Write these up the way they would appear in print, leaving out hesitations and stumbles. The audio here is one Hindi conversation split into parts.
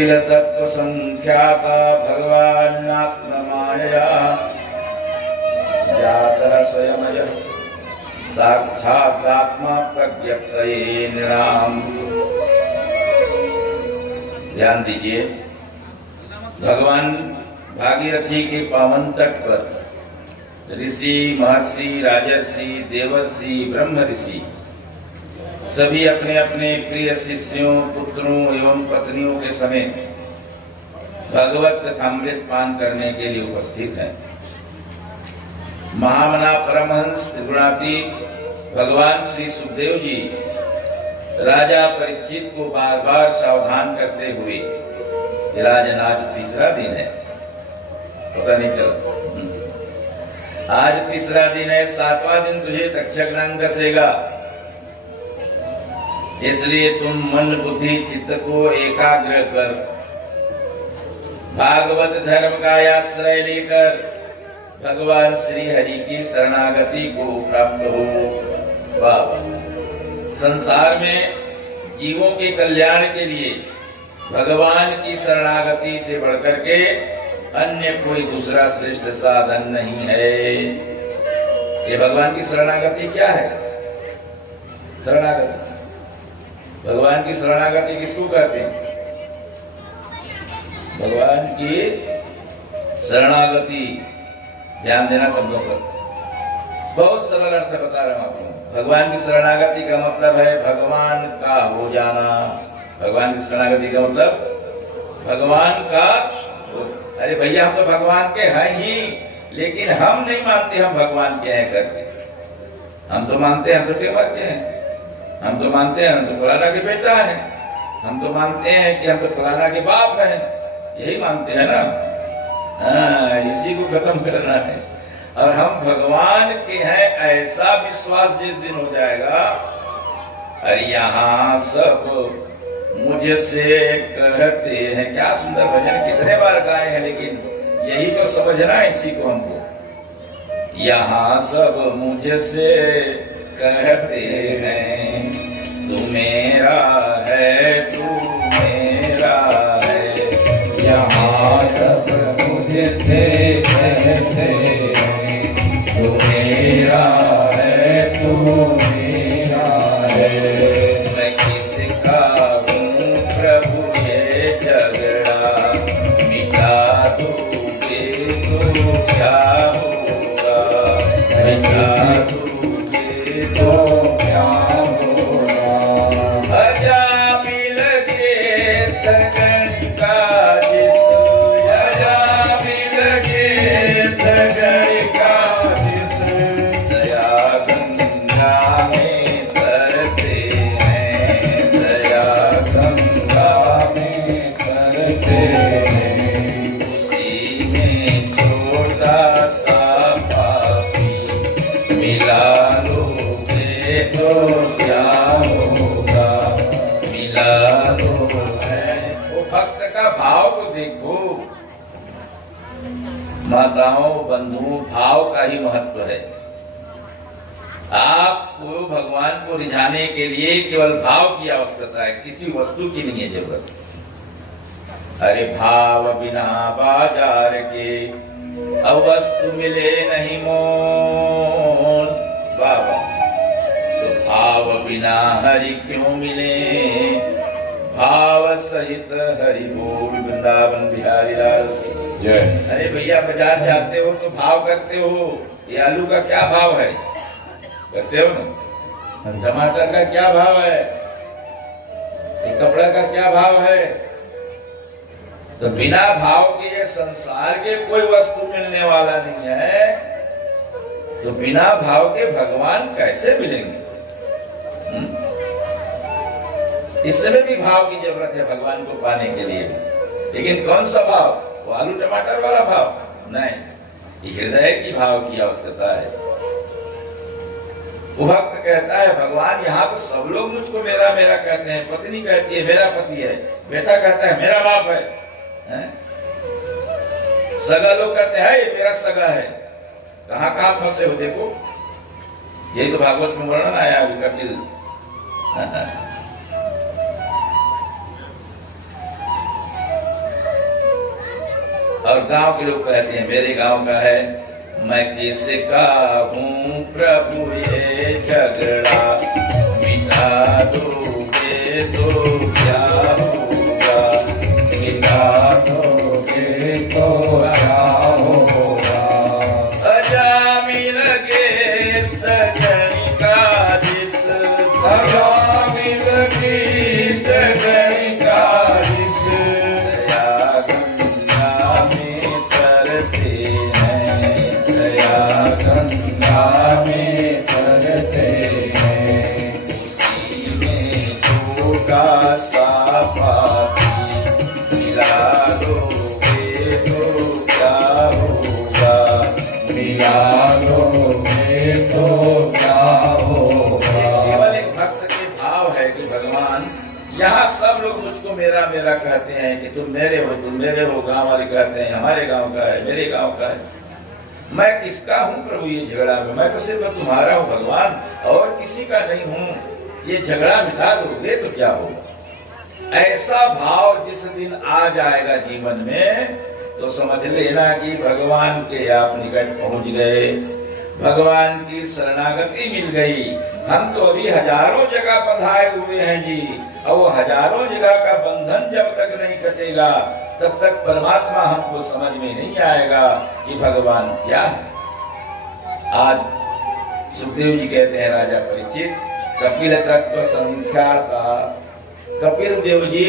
कपिल तत्व संख्याता भगवान्नात्ममायया जातः स्वयमयः साक्षात् आत्मा प्रज्ञप्तये नृणाम्। ध्यान दीजिए, भगवान भागीरथी के पावन तट पर ऋषि, महर्षि, राजर्षि, देवर्षि, ब्रह्म ऋषि सभी अपने अपने प्रिय शिष्यों, पुत्रों एवं पत्नियों के समेत भगवत कथामृत पान करने के लिए उपस्थित हैं। महामना परमहंस त्रिगुणातीत भगवान श्री सुखदेव जी राजा परीक्षित को बार बार सावधान करते हुए, राजन आज तीसरा दिन है, पता नहीं चला, आज तीसरा दिन है, 7वां दिन तुझे तक्षक नाग डसेगा, इसलिए तुम मन बुद्धि चित्त को एकाग्र कर भागवत धर्म का आश्रय लेकर भगवान श्री हरि की शरणागति को प्राप्त हो। बाबा संसार में जीवों के कल्याण के लिए भगवान की शरणागति से बढ़कर के अन्य कोई दूसरा श्रेष्ठ साधन नहीं है। ये भगवान की शरणागति क्या है? शरणागति, भगवान की शरणागति किसको कहते हैं? भगवान की शरणागति, ध्यान देना शब्दों पर, बहुत सरल अर्थ बता रहा हूं आपको। भगवान की शरणागति का मतलब है भगवान का हो जाना। भगवान की शरणागति का मतलब भगवान का, अरे भैया हम तो भगवान के हैं ही, लेकिन हम नहीं मानते हम भगवान के हैं करके। हम तो मानते हैं हम तो टेमर के हैं, हम तो मानते हैं हम तो फलाना के बेटा है, हम तो मानते हैं कि हम तो फलाना के बाप हैं, यही मानते हैं ना। इसी को खत्म करना है। और हम भगवान के हैं ऐसा विश्वास जिस दिन हो जाएगा, अरे यहाँ सब मुझसे कहते हैं, क्या सुंदर भजन, कितने बार गाए हैं, लेकिन यही तो समझना है इसी को हमको। यहाँ सब मुझसे कहते हैं तू मेरा है, तू मेरा है। यहाँ सब मुझसे कहते हैं तू मेरा है, तू मेरा है। मैं किसका हूँ प्रभु ये झगड़ा मिटा दोगे तो क्या होगा, मिटा दोगे तो क्या होगा। अजा मिल के तगन का जिसु, अजा मिल के तगन का जिसु, दया गंगा में तरते हैं, दया गंगा में तरते हैं। उसी में छोटा सा पापी मिला लोगे तो क्या होगा, मिला लो है। वो भक्त का भाव को देखो माताओं, बंधु, भाव का ही महत्व है। आपको भगवान को रिझाने के लिए केवल भाव की आवश्यकता है, किसी वस्तु की नहीं है जरूरत। अरे भाव बिना बाजार के अब वस्तु मिले नहीं मोल। बाबा तो भाव बिना हरि क्यों मिले, भाव सहित हरि बोल। वृंदावन बिहारी लाल जय। अरे भैया बाजार जाते हो तो भाव करते हो, ये आलू का क्या भाव है करते हो ना, टमाटर का क्या भाव है, ये कपड़ा का क्या भाव है। तो बिना भाव के ये संसार के कोई वस्तु मिलने वाला नहीं है, तो बिना भाव के भगवान कैसे मिलेंगे? इसमें भी भाव की जरूरत है भगवान को पाने के लिए, लेकिन कौन सा भाव? वो आलू टमाटर वाला भाव नहीं, ये हृदय की भाव की आवश्यकता है। वो भक्त कहता है भगवान यहाँ तो सब लोग मुझको मेरा मेरा कहते हैं, पत्नी कहती है मेरा पति है, बेटा कहता है मेरा बाप है, सगा लोग कहते हैं ये मेरा सगा है। कहाँ कहाँ फंसे हो देखो, यही तो भागवत में वर्णन आया अभी कपिल। और गांव के लोग कहते हैं मेरे गांव का है, मैं किसका हूँ प्रभु ये झगड़ा मिटा दोगे तो क्या होगा, मिटा दोगे तो क्या होगा। अजामिल के तगणिकारिस, अजामिल की तगणिकारिस, दया गंगा में तरते हैं, दया गंगा में तरते हैं। उसी में छोटा सा पापी मिला दोगे तो क्या होगा, मिला दोगे तो क्या होगा। केवल एक भक्त के भाव है कि भगवान, यहाँ सब लोग मुझको मेरा मेरा कहते हैं कि तुम मेरे हो, गांव वाले कहते हैं हमारे गांव का है, मेरे गांव का है। मैं किसका हूँ प्रभु ये झगड़ा में, मैं तो सिर्फ तुम्हारा हूँ भगवान, और किसी का नहीं हूँ। ये झगड़ा मिटा दोगे तो क्या होगा। ऐसा भाव जिस दिन आ जाएगा जीवन में, तो समझ लेना कि भगवान के आप निकट पहुंच गए, भगवान की शरणागति मिल गई। हम तो अभी हजारों जगह बंधाए हुए हैं जी, और वो हजारों जगह का बंधन जब तक नहीं कटेगा तब तक परमात्मा हमको समझ में नहीं आएगा कि भगवान क्या है। आज सुखदेव जी कहते हैं राजा परीक्षित, कपिल तत्व संख्याता, कपिल देव जी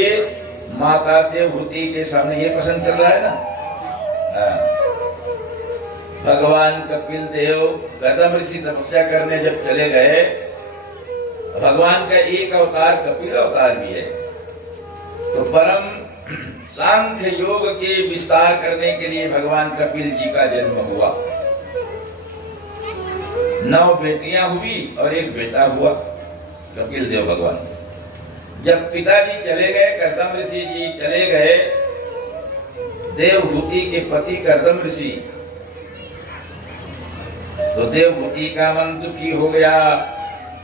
माता देवहूति के सामने ये प्रश्न चल रहा है ना। भगवान कपिल देव गौतम ऋषि तपस्या करने जब चले गए, भगवान का एक अवतार कपिल अवतार भी है, तो परम सांख्य योग के विस्तार करने के लिए भगवान कपिल जी का जन्म हुआ। 9 बेटियां हुई और एक बेटा हुआ कपिल देव भगवान। जब पिताजी चले गए, कर्दम ऋषि जी चले गए, देवहूति के पति कर्दम ऋषि, तो देवहूति का मन दुखी हो गया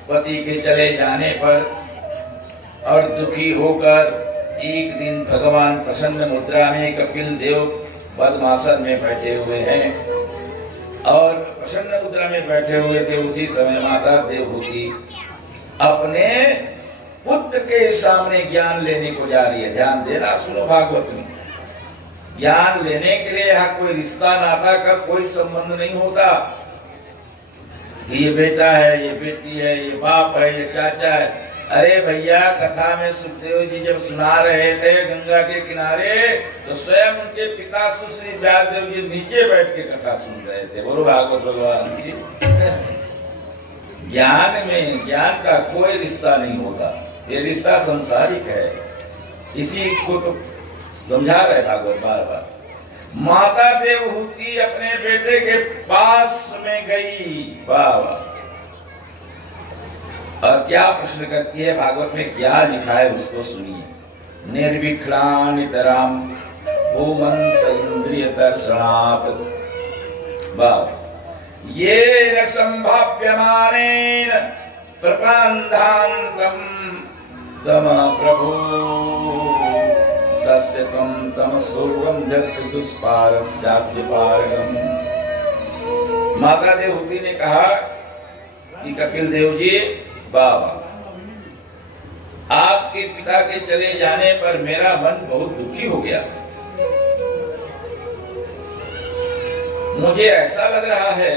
पति के चले जाने पर, और दुखी होकर एक दिन भगवान प्रसन्न मुद्रा में कपिल देव पद्मासन में बैठे हुए हैं, और प्रसन्न मुद्रा में बैठे हुए थे। उसी समय माता देवहूति अपने पुत्र के सामने ज्ञान लेने को जा रही है। ध्यान देना, सुनो भागवत में, ज्ञान लेने के लिए यहाँ कोई रिश्ता नाता का कोई संबंध नहीं होता। ये बेटा है, ये बेटी है, ये बाप है, ये चाचा है। अरे भैया, कथा में सुखदेव जी जब सुना रहे थे गंगा के किनारे, तो स्वयं उनके पिता सुश्री व्यासदेव जी नीचे बैठ के कथा सुन रहे थे। बोलो भागवत भगवान की। ज्ञान में ज्ञान का कोई रिश्ता नहीं होता, ये रिश्ता संसारिक है। इसी को तो समझा रहे भागवत बार बार। माता देवहूति अपने बेटे के पास में गई, वाह वाह, और क्या प्रश्न करती है, भागवत में क्या लिखा है उसको सुनिए। निर्विघ्नानितराम भूमंस इंद्रियदर्शनात्, वाह, ये संभाव्यमानेन प्रपान्धान्तम तम प्रभु तस्य तम तमसोवं यस्य दुष्पारस्याद्यपारगम। माता देवहूति ने कहा कि कपिल देव जी, बाबा, आपके पिता के चले जाने पर मेरा मन बहुत दुखी हो गया। मुझे ऐसा लग रहा है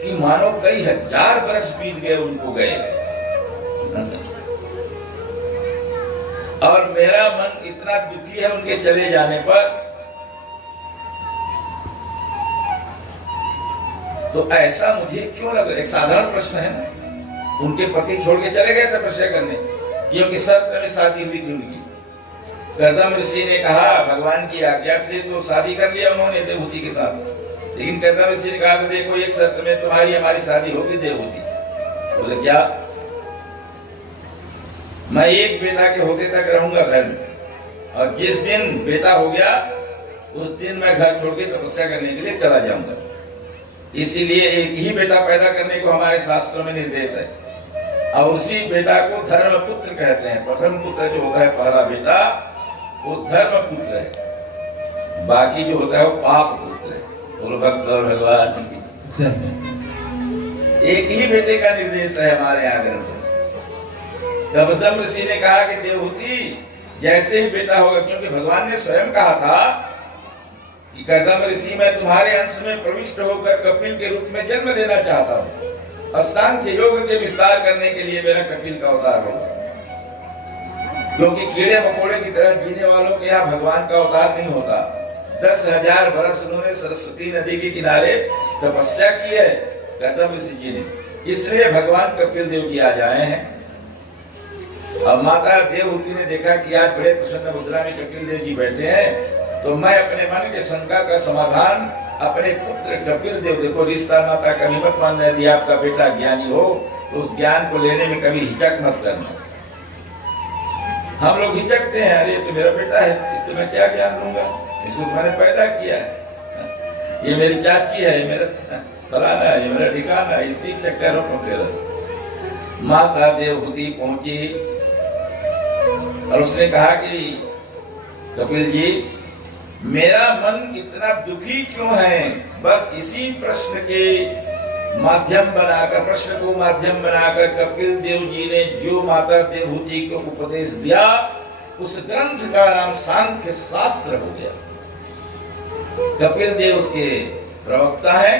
कि मानो कई हजार बरस बीत गए उनको गए, और मेरा मन इतना दुखी है उनके चले जाने पर। तो ऐसा मुझे क्यों लग रहा है? एक साधारण प्रश्न है ना। उनके पति छोड़ के चले गए तपस्या करने, क्योंकि शर्त में शादी हुई थी उनकी। कर्दम ऋषि ने कहा भगवान की आज्ञा से, तो शादी कर लिया उन्होंने देवहूति के साथ। लेकिन कर्दम ऋषि ने कहा देखो एक शर्त में तुम्हारी हमारी शादी होगी देवहूति। बोले क्या? मैं एक बेटा के होते तक रहूंगा घर में, और जिस दिन बेटा हो गया उस दिन मैं घर छोड़ के तपस्या करने के लिए चला जाऊंगा। इसीलिए एक ही बेटा पैदा करने को हमारे शास्त्रों में निर्देश है, और उसी बेटा को धर्म पुत्र कहते हैं। प्रथम पुत्र जो होता है पहला बेटा, वो धर्म पुत्र है। बाकी जो होता है वो पाप पुत्र है। बोलो भक्त और भगवान की। एक ही बेटे का निर्देश है हमारे यहाँ ग्रंथ में। गौतम ऋषि ने कहा कि देवहूति जैसे ही बेटा होगा, क्योंकि भगवान ने स्वयं कहा था कि गौतम ऋषि मैं तुम्हारे अंश में प्रविष्ट होकर कपिल के रूप में जन्म लेना चाहता हूँ और सांख्य योग के विस्तार करने के लिए मेरा कपिल का अवतार होगा। क्योंकि कीड़े मकोड़े की तरह जीने वालों के यहाँ भगवान का अवतार नहीं होता। 10,000 वर्ष उन्होंने सरस्वती नदी के किनारे तपस्या की है गौतम ऋषि जी ने, इसलिए भगवान कपिल देव जी आ जाए हैं। अब माता देवहूति ने देखा कि आज बड़े प्रसन्न मुद्रा में कपिल देव जी बैठे हैं, तो मैं अपने मन के शंका का समाधान अपने पुत्र कपिल देव, देखो रिश्ता नाता कभी मत मानना, यदि आपका बेटा ज्ञानी हो तो उस ज्ञान को लेने में कभी हिचक मत करना। हम लोग हिचकते हैं, अरे तो मेरा बेटा है, इससे मैं क्या ज्ञान लूंगा, इसको मैंने पैदा किया है, ये मेरी चाची है, ये मेरा फलाना है, ये मेरा ठिकाना है, इसी चक्करों में से रह। माता देवहूति पहुंची और उसने कहा कि कपिल जी मेरा मन इतना दुखी क्यों है, बस इसी प्रश्न के माध्यम बनाकर, प्रश्न को माध्यम बनाकर कपिल देव जी ने जो माता देवहूति को उपदेश दिया उस ग्रंथ का नाम सांख्य शास्त्र हो गया। कपिल देव उसके प्रवक्ता हैं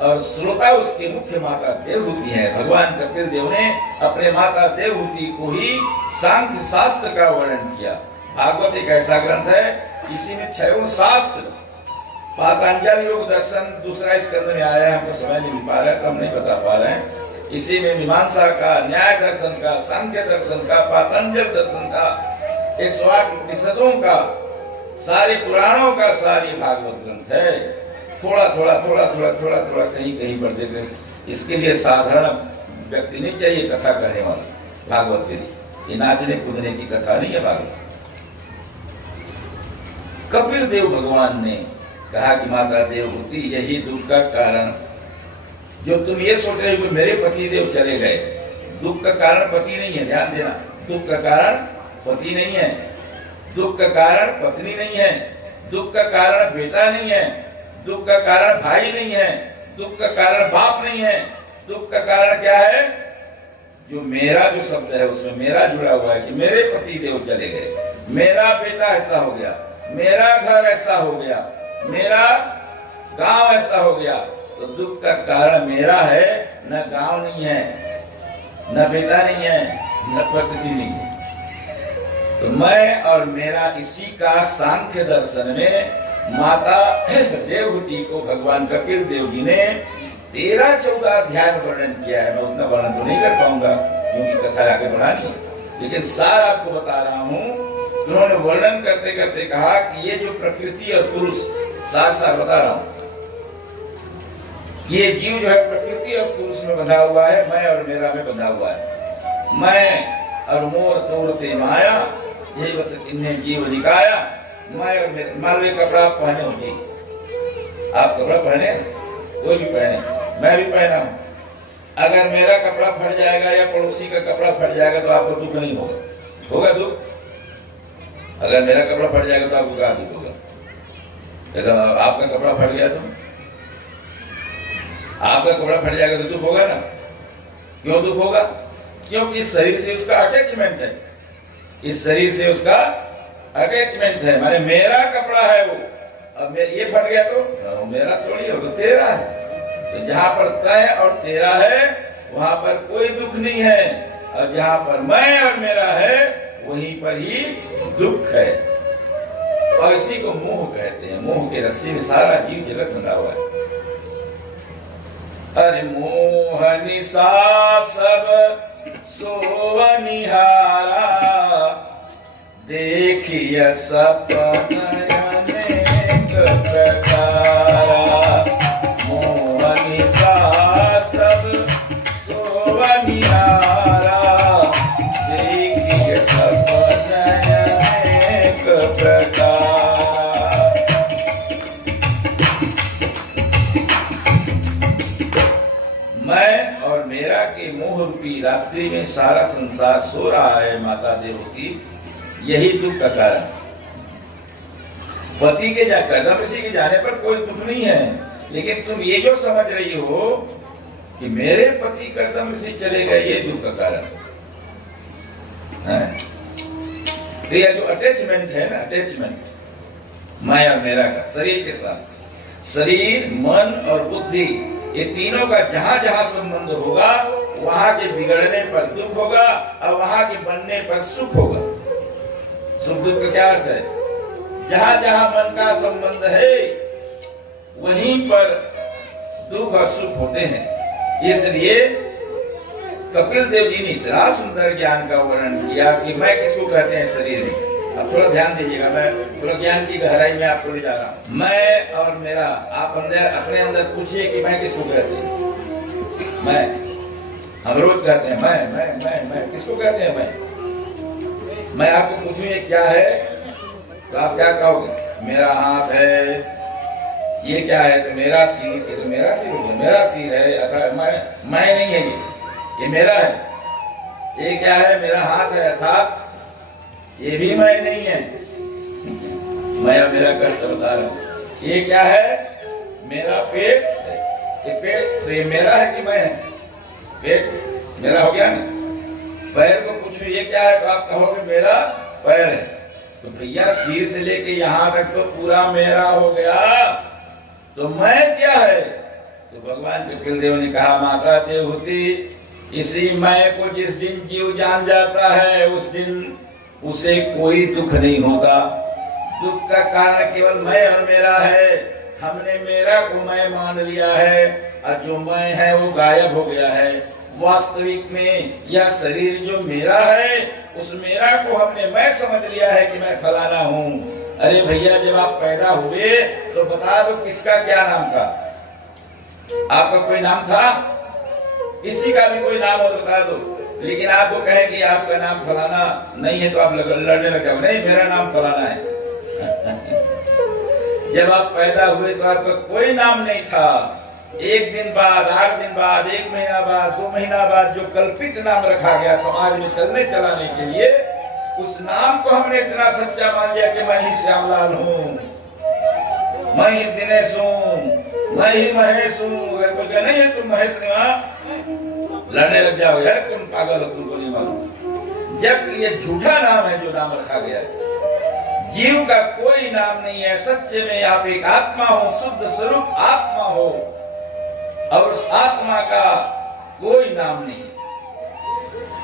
और श्रोता उसकी मुख्य माता देवहूति है। भगवान कपिल देव ने अपने माता देवहूति को ही सांख्य शास्त्र का वर्णन किया। भागवत एक ऐसा ग्रंथ है, इसी में 6 शास्त्र, पातंजल योग दर्शन दूसरा स्कंद में आया है, हमको समय नहीं मिल पा रहा है तो हम नहीं बता पा रहे हैं। इसी में मीमांसा का, न्याय दर्शन का, सांख्य दर्शन का, पातंजल दर्शन का, 108 उपनिषदों का, सारे पुराणों का सारी भागवत ग्रंथ है। थोड़ा थोड़ा थोड़ा थोड़ा थोड़ा थोड़ा कहीं कहीं पढ़ देते। इसके लिए साधारण व्यक्ति नहीं चाहिए कथा कहने वाला भागवत के लिए, ये नाचने कूदने की कथा नहीं है भागवत। कपिल देव भगवान ने कहा कि माता देवहूति यही दुख का कारण, जो तुम ये सोच रहे हो कि मेरे पति देव चले गए, दुख का कारण पति नहीं है, ध्यान देना, दुख का कारण पति नहीं है, दुख का कारण पत्नी नहीं है, दुख का कारण बेटा नहीं है, दुख का कारण भाई नहीं है, दुख का कारण बाप नहीं है, दुख का कारण क्या है, जो मेरा जो शब्द है उसमें मेरा जुड़ा हुआ है कि मेरे पति देव चले गए, मेरा बेटा ऐसा हो गया, मेरा घर ऐसा हो गया, मेरा गांव ऐसा हो गया। तो दुख का कारण मेरा है, न गांव नहीं है, न बेटा नहीं है, न पत्नी नहीं है। तो मैं और मेरा इसी का सांख्य दर्शन में माता देवहूति को भगवान कपिल देव जी ने 13-14 अध्याय में वर्णन किया है। मैं उतना वर्णन तो नहीं कर पाऊंगा क्योंकि कथा आगे बढ़ानी है, लेकिन सार आपको बता रहा हूँ। उन्होंने वर्णन करते करते कहा कि ये जो प्रकृति और पुरुष, सार बता रहा हूँ, ये जीव जो है प्रकृति और पुरुष में बंधा हुआ है, मैं और मेरा में बंधा हुआ है। मैं और मोर तोड़ते माया, यही बस किन्हें जीव दिखाया। मैं और मेरे, मान लो कपड़ा आप पहने होंगे, आप कपड़ा पहने, कोई भी पहने, मैं भी पहना हूँ। अगर मेरा कपड़ा फट जाएगा या पड़ोसी का कपड़ा फट जाएगा तो आपको दुख नहीं होगा, होगा दुख? अगर मेरा कपड़ा फट जाएगा तो आपको क्या दुख होगा? अगर आपका कपड़ा फट गया तो आपका कपड़ा फट जाएगा तो दुख होगा ना? क्यों दुख होगा? क्योंकि इस शरीर से उसका अटैचमेंट है, इस शरीर से उसका अटैचमेंट है। माने मेरा कपड़ा है वो, अब ये फट गया तो मेरा थोड़ी होगा, तेरा है। तो जहां पर तय और तेरा है वहां पर कोई दुख नहीं है, और जहां पर मैं और मेरा है वहीं पर ही दुख है। और इसी को मोह कहते हैं। मोह के रस्सी में सारा जीव जगत बंधा हुआ है। अरे मोह निशा सब सोवनिहारा, देखिए सपन अनेक प्रकारा। मोह निशा सब सोवनिहारा, देखिए सपन अनेक प्रकारा। मैं और मेरा के मोह रूपी रात्रि में सारा संसार सो रहा है माता देवहूति, यही दुख का कारण। पति के कदम ऋषि के जाने पर कोई दुख नहीं है, लेकिन तुम ये जो समझ रही हो कि मेरे पति कदम ऋषि चले गए, ये दुख का कारण है। तो ये जो अटैचमेंट है ना, अटैचमेंट मैं और मेरा का शरीर के साथ, शरीर मन और बुद्धि ये तीनों का जहां जहां संबंध होगा वहां के बिगड़ने पर दुख होगा और वहां के बनने पर सुख होगा। सुख दुख का क्या अर्थ है? जहां जहां मन का संबंध है वहीं पर दुख और सुख होते हैं। इसलिए कपिल देव जी ने इतना सुंदर ज्ञान का वर्णन किया कि मैं किसको कहते हैं शरीर में। अब थोड़ा ध्यान दीजिएगा, मैं थोड़ा ज्ञान की गहराई में आपको ले जा रहा हूं। मैं और मेरा, आप अंदर अपने अंदर पूछिए कि मैं किसको कहते हैं? मैं, हम रोज कहते हैं मैं किसको कहते हैं? मैं आपको पूछूं ये क्या है तो आप क्या कहोगे? मेरा हाथ है। ये क्या है? तो मेरा सिर। ये तो मेरा सिर होगा, मेरा सिर है, अर्थात मैं नहीं है, ये मेरा है। ये क्या है? मेरा हाथ है, अर्थात ये भी मैं नहीं है। मैं और मेरा कर्तव्य बता रहा हूं। ये क्या है? मेरा पेट है। ये पेट तो ये मेरा है कि मैं है? पेट मेरा हो गया ना। पैर को पूछो ये क्या है तो आप कहोगे मेरा पैर है। तो भैया सिर से लेके यहाँ तक तो पूरा मेरा हो गया, तो मैं क्या है? तो भगवान कपिल देव ने कहा, माता देवहूति, इसी मैं को जिस दिन जीव जान जाता है उस दिन उसे कोई दुख नहीं होता। दुख का कारण केवल मैं और मेरा है। हमने मेरा को मैं मान लिया है और जो मैं है वो गायब हो गया है। वास्तविक में यह शरीर जो मेरा है उस मेरा को हमने मैं समझ लिया है कि मैं फलाना हूँ। अरे भैया, जब आप पैदा हुए तो बता दो किसका क्या नाम था? आपका कोई नाम था? किसी का भी कोई नाम हो तो बता दो। लेकिन आपको कहे कि आपका नाम फलाना नहीं है तो आप लड़ने लग जाओ, नहीं मेरा नाम फलाना है। जब आप पैदा हुए तो आपका कोई नाम नहीं था। एक दिन बाद, 8 दिन बाद, 1 महीना बाद, 2 महीना बाद जो कल्पित नाम रखा गया समाज में चलने चलाने के लिए, उस नाम को हमने इतना सच्चा मान लिया कि मैं ही श्यामलाल हूँ, मैं ही दिनेश हूँ, मैं ही महेश हूँ। अगर कोई नहीं है तुम महेश नहीं, लड़ने लग जाओ, यार तुम पागल हो, तुमको नहीं मालूम। जब ये झूठा नाम है जो नाम रखा गया है, जीव का कोई नाम नहीं है। सच्चे में आप एक आत्मा हो, शुद्ध स्वरूप आत्मा हो, और उस आत्मा का कोई नाम नहीं है।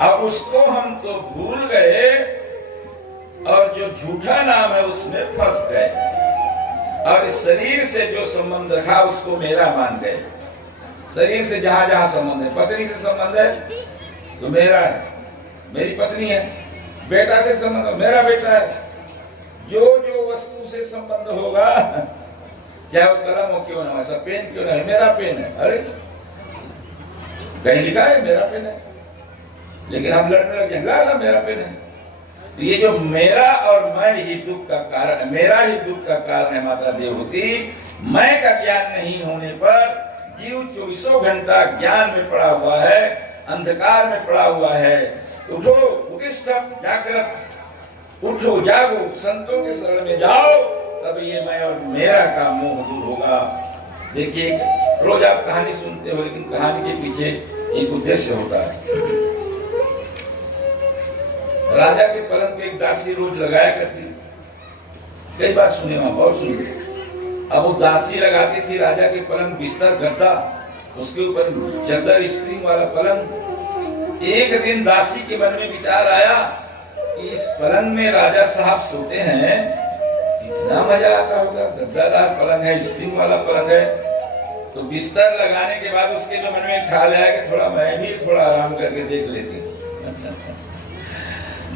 अब उसको हम तो भूल गए और जो झूठा नाम है उसमें फंस गए, और इस शरीर से जो संबंध रखा उसको मेरा मान गए। शरीर से जहां जहां संबंध है, पत्नी से संबंध है तो मेरा है, मेरी पत्नी है। बेटा से संबंध, मेरा बेटा है। जो जो वस्तु से संबंध होगा, चाहे वो कलम हो क्यों ना, ऐसा पेन क्यों ना है, मेरा पेन है। अरे कहीं लिखा है मेरा पेन है, लेकिन हम लड़ने लग जाएंगे, मेरा पेन है। तो ये जो मेरा और मैं ही दुख का कारण, मेरा ही दुख का कारण है माता देवहूति। मैं का ज्ञान नहीं होने पर जीव 24 घंटा ज्ञान में पड़ा हुआ है, अंधकार में पड़ा हुआ है। उठो, उत्तिष्ठ, जागृत, उठो, जागो, संतों के शरण में जाओ, तब ये मैं और मेरा का मोह दूर होगा। देखिए, रोज आप कहानी सुनते हो, लेकिन कहानी के पीछे एक उद्देश्य होता है। राजा के पलंग पे एक दासी रोज लगाया करती, कई बार सुने वहां, बहुत सुने। अब वो दासी लगाती थी राजा के पलंग, बिस्तर, गद्दा, उसके ऊपर चद्दर, स्प्रिंग वाला पलंग। एक दिन दासी के मन में विचार आया कि इस पलंग में राजा साहब सोते हैं, इतना मजा आता होगा, गद्दादार पलंग है, स्प्रिंग वाला पलंग है। तो बिस्तर लगाने के बाद उसके जो मन में ख्याल आया कि थोड़ा मैं भी थोड़ा आराम करके देख लेती हूँ।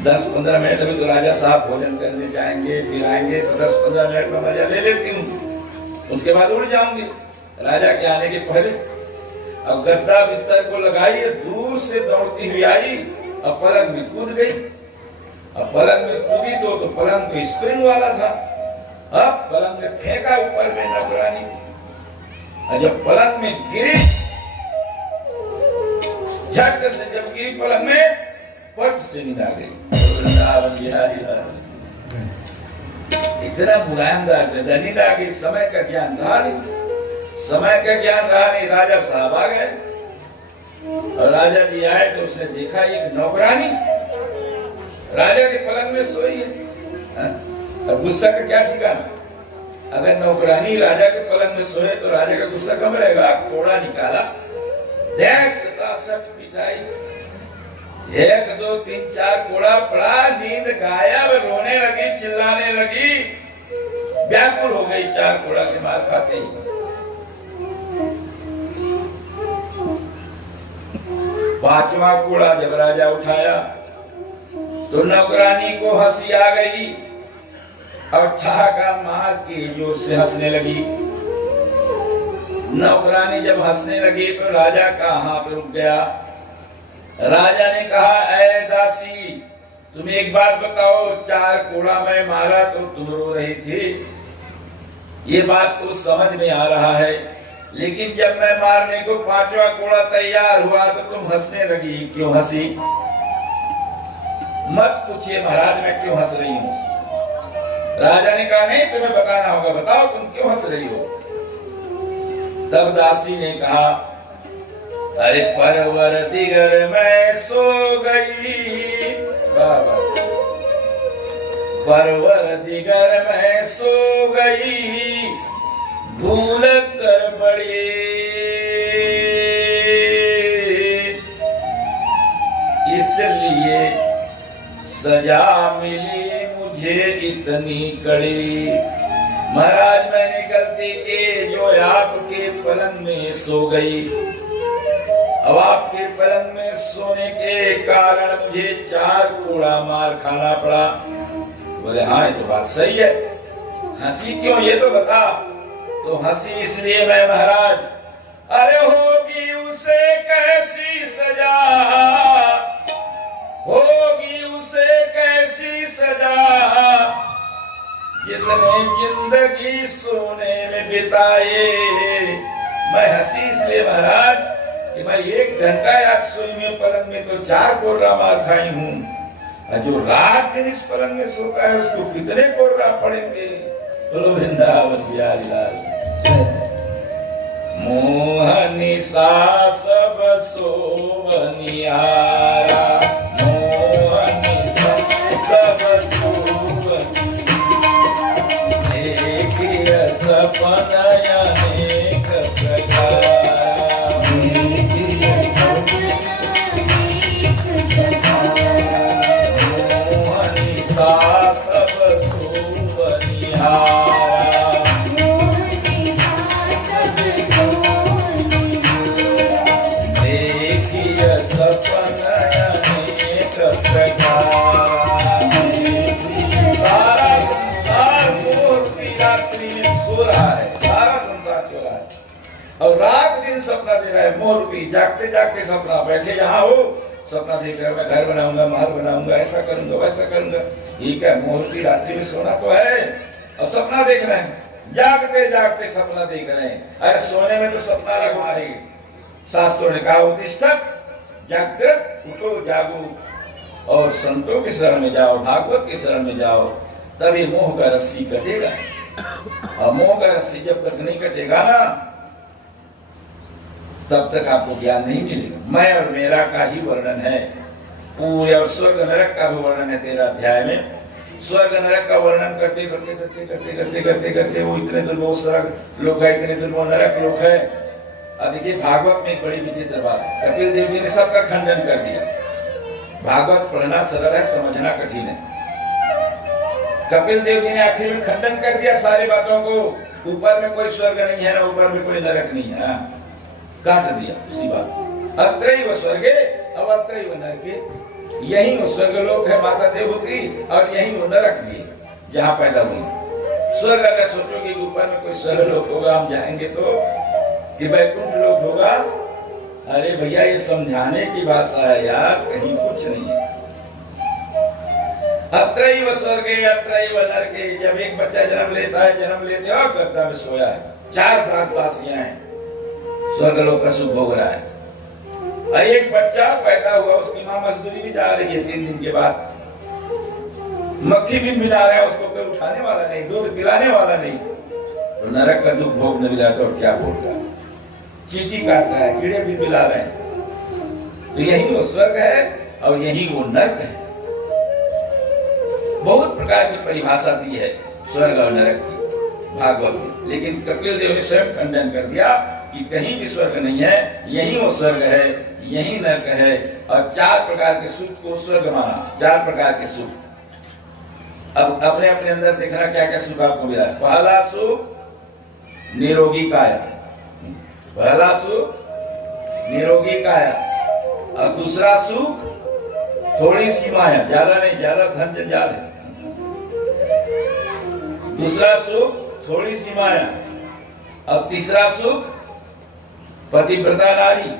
10-15 मिनट में तो राजा साहब भोजन करने जाएंगे, फिर आएंगे, तो 10-15 मिनट में मजा ले लेती हूँ, उसके बाद उड़ जाऊंगी राजा के आने के पहले। अब गद्दा बिस्तर को लगाई, दूर से दौड़ती हुई आई और पलंग में कूद गई। अब पलंग में कूदी तो पलंग तो स्प्रिंग वाला था। अब पलंग में फेंका ऊपर में नौकरानी, और जब पलंग में गिरी, झट से जब गिरी पलंग में, पट से नींद आ गई। इतना मुलायमदार दनीदा कि समय का ज्ञान रहा नहीं, समय का ज्ञान रहा नहीं। राजा साहब आ गए और राजा जी आए तो उसने देखा एक नौकरानी राजा के पलंग में सोई है। अब गुस्सा का क्या ठिकाना? अगर नौकरानी राजा के पलंग में सोए तो राजा का गुस्सा कम रहेगा। कोड़ा निकाला, 67 पिटाई, 1 2 3 4 कोड़ा पड़ा, नींद गायब, रोने लगी, चिल्लाने लगी, व्याकुल हो गई 4 कोड़ा के मार खाते ही। 5वां कोड़ा जब राजा उठाया तो नौकरानी को हंसी आ गई और ठहाका मार के जोर से हंसने लगी। नौकरानी जब हंसने लगी तो राजा का हाथ रुक गया। राजा ने कहा, ऐ दासी, तुम एक बात बताओ, 4 कोड़ा मैं मारा तो तुम रो रही थी, ये बात तो समझ में आ रहा है, लेकिन जब मैं मारने को 5वां कोड़ा तैयार हुआ तो तुम हंसने लगी, क्यों हंसी? मत पूछिए महाराज मैं क्यों हंस रही हूँ। राजा ने कहा, नहीं तुम्हें बताना होगा, बताओ तुम क्यों हंस रही हो। तब दासी ने कहा, अरे परवर दिगर मैं सो गई, बाबा, परवर दिगर मैं सो गई, भूल कर बड़ी, इसलिए सजा मिली मुझे इतनी कड़ी। महाराज मैंने गलती की जो आपके पलंग में सो गई, अब आपके पलंग में सोने के कारण मुझे 4 कोड़ा मार खाना पड़ा। बोले हाँ ये तो बात सही है, हंसी क्यों ये तो बता। तो हंसी इसलिए मैं महाराज, अरे होगी उसे कैसी सजा, होगी उसे कैसी सजा, जिसने जिंदगी सोने में बिताए। मैं हंसी इसलिए महाराज कि मैं 1 घंटा आज सोई में पलंग में तो 4 कोर्रा मार खाई हूँ, जो रात दिन इस पलंग में सोता है उसको कितने कोर्रा पड़ेंगे। बोलो वृंदावन बिहारी लाल। मोहनी सा सब सोवनियारा, मोहनी सा सब सोवनियारा, एक सपन अनेक प्रकार, मोहनी सा सब सोवनियारा, और रात दिन सपना दे रहा है। मोर भी जागते जागते सपना, बैठे जहाँ हो सपना देख रहा है, मैं घर बनाऊंगा, महल बनाऊंगा, ऐसा करूंगा वैसा करूंगा। ठीक है, मोर भी रात्रि में सोना तो है और सपना देख रहे हैं, जागते जागते सपना देख रहे हैं। अरे सोने में तो सपना रख मारे। शास्त्रों ने कहा उत्तिष्ठत, जागृत, उठो जागो और संतों की शरण में जाओ, भागवत की शरण में जाओ, तभी मोह का रस्सी कटेगा। और मोह का रस्सी जब तक नहीं कटेगा ना तब तक आपको ज्ञान नहीं मिलेगा। मैं और मेरा का ही वर्णन है पूरे, और स्वर्ग नरक का भी वर्णन है 13 अध्याय में। स्वर्ग नरक का वर्णन करते करते करते करते करते करते करते वो इतने दुर्भोग स्वर्ग लोक है, इतने दुर्भोग नरक लोक है। अब देखिए भागवत में एक बड़ी विचित्र बात है, कपिल देव जी ने सबका खंडन कर दिया। भागवत पढ़ना सरल है, समझना कठिन है। कपिल देव जी ने आखिर में खंडन कर दिया सारी बातों को। ऊपर में कोई स्वर्ग नहीं है ना ऊपर में कोई नरक नहीं है, काट दिया उसी बात। अत्रैव स्वर्गे अब अत्रैव नरके, यही वो स्वर्गलोक है माता देवहूति और यही वो नरक भी जहाँ पैदा हुई। स्वर्ग अगर सोचोगे कि ऊपर में कोई स्वर्गलोक होगा हम जाएंगे तो कि वैकुंठ लोक होगा, अरे भैया ये समझाने की भाषा है यार, कहीं कुछ नहीं है। अत्रैव स्वर्गे अत्रैव नरके, जब एक बच्चा जन्म लेता है, जन्म लेते हो गद्दा में सोया है, 4 दास दासियां हैं, स्वर्गलोक का सुख भोग रहा है। एक बच्चा पैदा हुआ, उसकी मां मजदूरी भी जा रही है 3 दिन के बाद। मक्खी भी मिला रहा है, उसको कोई उठाने वाला नहीं, दूध पिलाने वाला नहीं, तो नरक का दुख भोग न मिला तो और क्या भोग रहा है? चींटी काट रहा है, कीड़े भी मिला रहे हैं, तो यही वो स्वर्ग है और यही वो नरक है। बहुत प्रकार की परिभाषा दी है स्वर्ग और नरक की भागवत में, लेकिन कपिल देव ने स्वयं खंडन कर दिया कि कहीं भी स्वर्ग नहीं है, यही वो स्वर्ग है, यही नरक है। और 4 प्रकार के सुख को स्वर्ग माना, 4 प्रकार के सुख। अब अपने अपने अंदर देखना क्या क्या सुख आपको मिला है। पहला सुख निरोगी काया, पहला सुख निरोगी काया, और दूसरा सुख थोड़ी सी माया, ज्यादा नहीं, ज्यादा धन जंजाल है। दूसरा सुख थोड़ी सी माया, अब तीसरा सुख पतिव्रता नारी,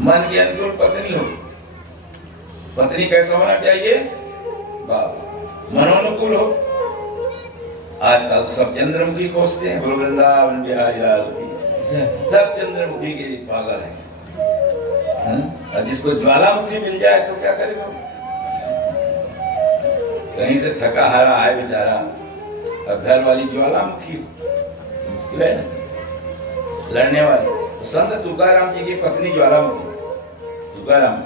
मन के अनुकूल पत्नी हो। पत्नी कैसा होना चाहिए? बाप मनोनुकूल हो। आजकल तो सब चंद्रमुखी खोजते हैं, बोलो वृंदावन बिहारी लाल की, सब चंद्रमुखी के पागल हैं। और जिसको ज्वालामुखी मिल जाए तो क्या करेगा? कहीं से थका हारा आए बेचारा, और घर वाली ज्वालामुखी, मुश्किल है ना लड़ने वाली। तो संत तुकाराम जी की पत्नी ज्वालामुखी, तुकाराम,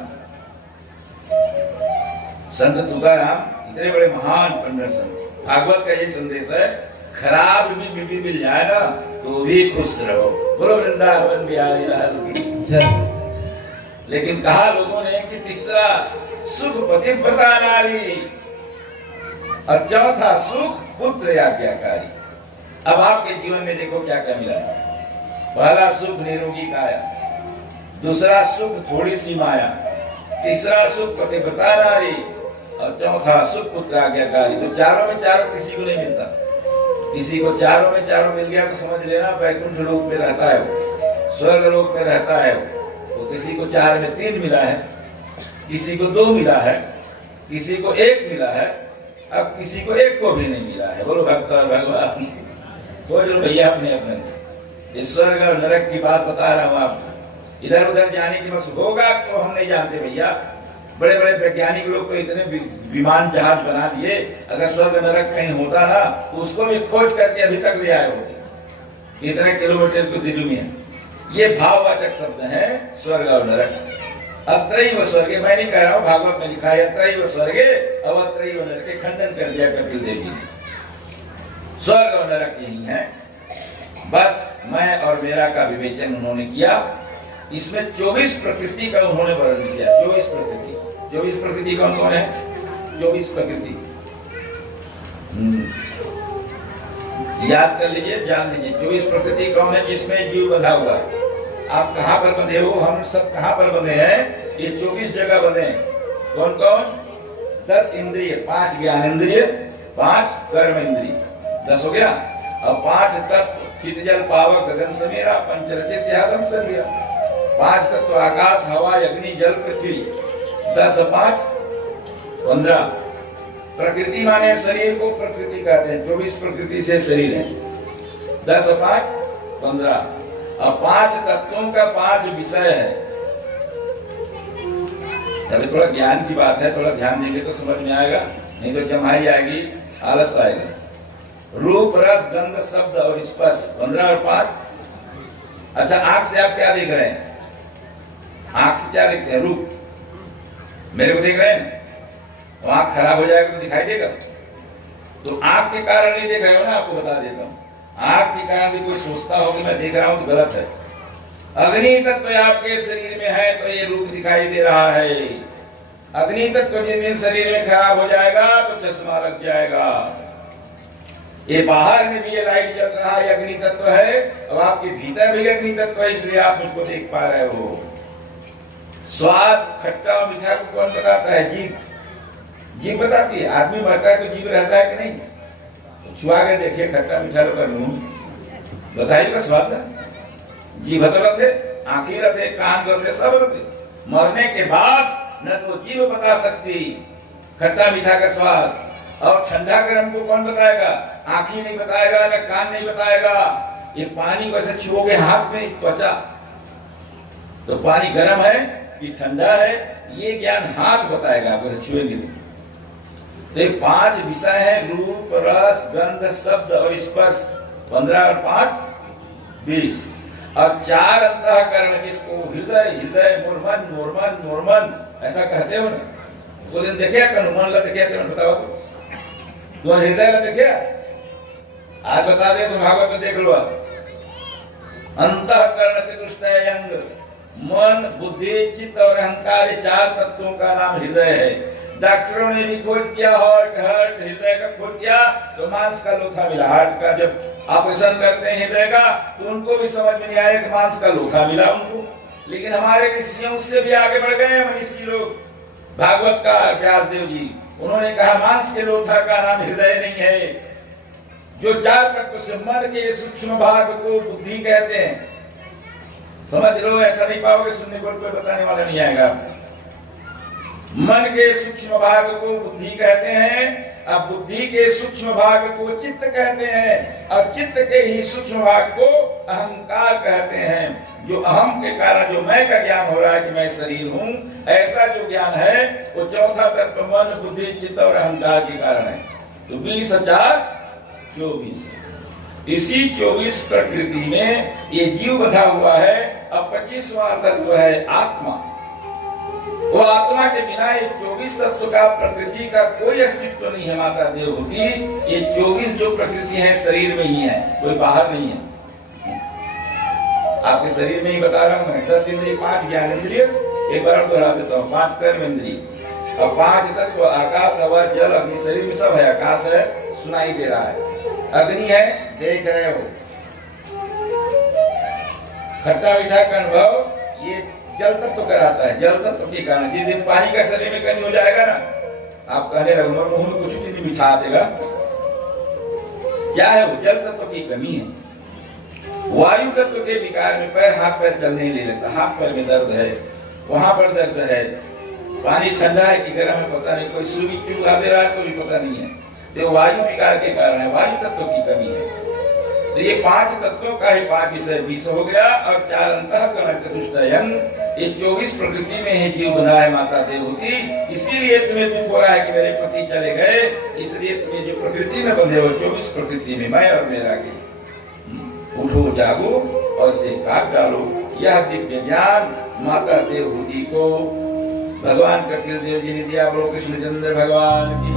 संत तुकाराम इतने बड़े महान पंडित संत। भागवत का ये संदेश है, खराब भी बीवी मिल जाए ना तो भी खुश रहो, बोलो वृंदावन बिहारी लाल की। लेकिन कहा लोगों ने कि तीसरा सुख पतिव्रता नारी, और चौथा सुख पुत्र आज्ञाकारी। अब आपके जीवन में देखो क्या क्या मिला। पहला सुख निरोगी काया, दूसरा सुख थोड़ी सी माया, तीसरा सुख पतिव्रता नारी, और चौथा सुख पुत्र आज्ञाकारी। तो चारों में चारों किसी को नहीं मिलता। किसी को चारों में चारों मिल गया तो समझ लेना वैकुंठ लोक में रहता है, स्वर्ग लोक में रहता है। तो किसी को 4 में 3 मिला है, किसी को 2 मिला है, किसी को 1 मिला है, अब किसी को 1 को भी नहीं मिला है। बोलो भक्त और भगवान, बोलो भैया अपने अपने। इस स्वर्ग और नरक की बात बता रहा हूँ आपको। इधर उधर जाने की बस होगा तो हम नहीं जानते भैया। बड़े बड़े वैज्ञानिक लोग तो इतने विमान जहाज बना दिए, अगर स्वर्ग नरक कहीं होता ना तो उसको भी खोज करके अभी तक ले आए होते। इतने किलोमीटर की दूरी में ये भाववाचक शब्द है स्वर्ग और नरक। अत्रैव स्वर्गे, मैं नहीं कह रहा हूँ, भागवत में लिखा है अत्रैव स्वर्गे अवत्रैव नरके, खंडन कर दिया कपिल देवी ने। स्वर्ग और नरक यही है, बस मैं और मेरा का विवेचन उन्होंने किया। इसमें 24 प्रकृति का उन्होंने वर्णन किया। 24 प्रकृति, 24 प्रकृति कौन कौन है? 24 प्रकृति याद कर लीजिए, जान लीजिए। 24 प्रकृति कौन है? जिसमें जीव बंधा हुआ है। आप कहां पर बंधे हो? हम सब कहां पर बंधे हैं? ये 24 जगह बंधे हैं। कौन कौन? 10 इंद्रिय, 5 ज्ञान इंद्रिय, 5 कर्म इंद्रिय, 10 हो गया। अब 5 तत्व, चित जल पावक गगन समेरा, पंचरचित यादम शरीरा। 5 तत्व आकाश हवा अग्नि जल पृथ्वी, 10 और 5 15। प्रकृति माने शरीर को प्रकृति कहते हैं। 24 प्रकृति से शरीर है, 10 और 5 15। अब 5 तत्वों का 5 विषय है। अभी थोड़ा ज्ञान की बात है, थोड़ा ध्यान देंगे तो समझ में आएगा, नहीं तो जमाई आएगी, आलस आएगा। रूप रस गंध शब्द और स्पर्श, 15 और 5। अच्छा, आंख से आप क्या देख रहे हैं? आंख से क्या देखते हैं? रूप। मेरे को देख रहे हैं, तो आंख खराब हो जाएगा तो दिखाई देगा। तो आंख के कारण नहीं देख रहे हो ना, आपको बता देता हूं। आंख के कारण भी कोई सोचता हो कि मैं देख रहा हूं तो गलत है। अग्नि तत्व आपके शरीर में है तो ये रूप दिखाई दे रहा है। अग्नि तत्व जिस दिन शरीर में खराब हो जाएगा तो चश्मा लग जाएगा। ये बाहर में भी ये लाइट जल रहा है, अग्नि तत्व है, और आपके भीतर भी अग्नि तत्व है, इसलिए आप मुझको देख पा रहे हो। स्वाद खट्टा और मीठा को कौन बताता है? जीभ। जीभ बताती है। आदमी मरता है तो जीभ रहता है कि नहीं? तो छुआ के देखिए, खट्टा मीठा लगा मुंह बताइएगा स्वाद है। जीभ रहते, आंखें रहते, कान रहते, सब रहते। मरने के बाद न तो जीभ बता सकती खट्टा मीठा का स्वाद, और ठंडा गर्म को कौन बताएगा? आंखें नहीं बताएगा, न कान नहीं बताएगा। ये पानी को ऐसे छुओगे हाथ में, त्वचा, तो पानी गर्म है कि ठंडा है, ये ज्ञान हाथ बताएगा आपको, ऐसे छुएंगे। तो ये 5 विषय है, रूप, रस, गंध, शब्द और स्पर्श। 15 और 5 20। और 4 अंतःकरण, जिसको हृदय हृदय, मूर्मन मूर्मन मूर्मन ऐसा कहते हो ना। तो दिन देखे मन ला देखे बताओ तो हृदय ला देखे आज बता दे तो भागवत में देख लो। अंतःकरण चतुष्टय अंग, मन, बुद्धि, चित्त और अहंकार, 4 तत्वों का नाम हृदय है। डॉक्टरों ने भी खोज किया, हार्ट हृदय का खोज किया तो मांस का लोथा मिला। हार्ट का जब ऑपरेशन करते हैं हृदय का तो उनको भी समझ में नहीं आया कि मांस का लोथा मिला उनको। लेकिन हमारे ऋषियों उससे भी आगे बढ़ गए हैं मनीषी लोग। भागवत का व्यास देव जी, उन्होंने कहा मांस के लोथा का नाम हृदय नहीं है। जो 4 तत्व से मन के सूक्ष्म भाग को बुद्धि कहते हैं। समझ लो, ऐसा नहीं पाओगे, सुनने को कोई बताने वाला नहीं आएगा। मन के सूक्ष्म भाग को बुद्धि कहते हैं, अब बुद्धि के सूक्ष्म भाग को चित्त कहते हैं, और चित्त के ही सूक्ष्म भाग को अहंकार कहते हैं। जो अहम के कारण जो मैं का ज्ञान हो रहा है कि मैं शरीर हूं, ऐसा जो ज्ञान है वो चौथा तत्व मन, बुद्धि, चित्त और अहंकार के कारण है। तो 20 और 4 24। इसी 24 प्रकृति में ये जीव बंधा हुआ है। अब 25वां तत्व है आत्मा। वो आत्मा के बिना ये 24 तत्व का प्रकृति का कोई अस्तित्व नहीं है। माता देवहूति, ये 24 जो प्रकृति है शरीर में ही है, कोई बाहर नहीं है। आपके शरीर में ही बता रहा हूं मैं। 10 इंद्रिय, 5 ज्ञान इंद्रिय, एक बार दोहरा देता हूँ, 5 कर्म इंद्रिय और 5 तत्व आकाश, हवा, जल, अग्नि। शरीर में सब है। आकाश है, सुनाई दे रहा है। अग्नि है, देख रहे हो। खट्टा मीठा का अनुभव ये जल तत्व कराता है। जल तत्व के कारण जिस दिन पानी का शरीर में कमी हो जाएगा ना, आप कहने लगे मुंह में कुछ चीज मीठा देगा। क्या है वो? जल तत्व की कमी है। वायु तत्व के विकार में पैर हाथ पैर चलने नहीं लगता। हाथ पैर में दर्द है, वहां पर दर्द है। पानी ठंडा है कि गर्म है पता नहीं, कोई सुई क्यों ला दे रहा है तो भी पता नहीं है। तो वायु विकार के कारण है, वायु तत्व की कमी है। तो ये 5 तत्वों का ही 5 विषय 20 हो गया। और 4 अंतःकरण चतुष्टयं, ये 24 प्रकृति में ही जीव बना है। माता देवहूति, इसीलिए तुम्हें दुख हो रहा है कि मेरे पति चले गए, इसलिए तुम्हें जो प्रकृति में बंधे हो, 24 प्रकृति में मैं और मेरा के। उठो जागो और इसे काट डालो। यह दिव्य ज्ञान माता देवहूति को भगवान कपिल देव जी ने दिया। बोलो कृष्णचंद्र भगवान की।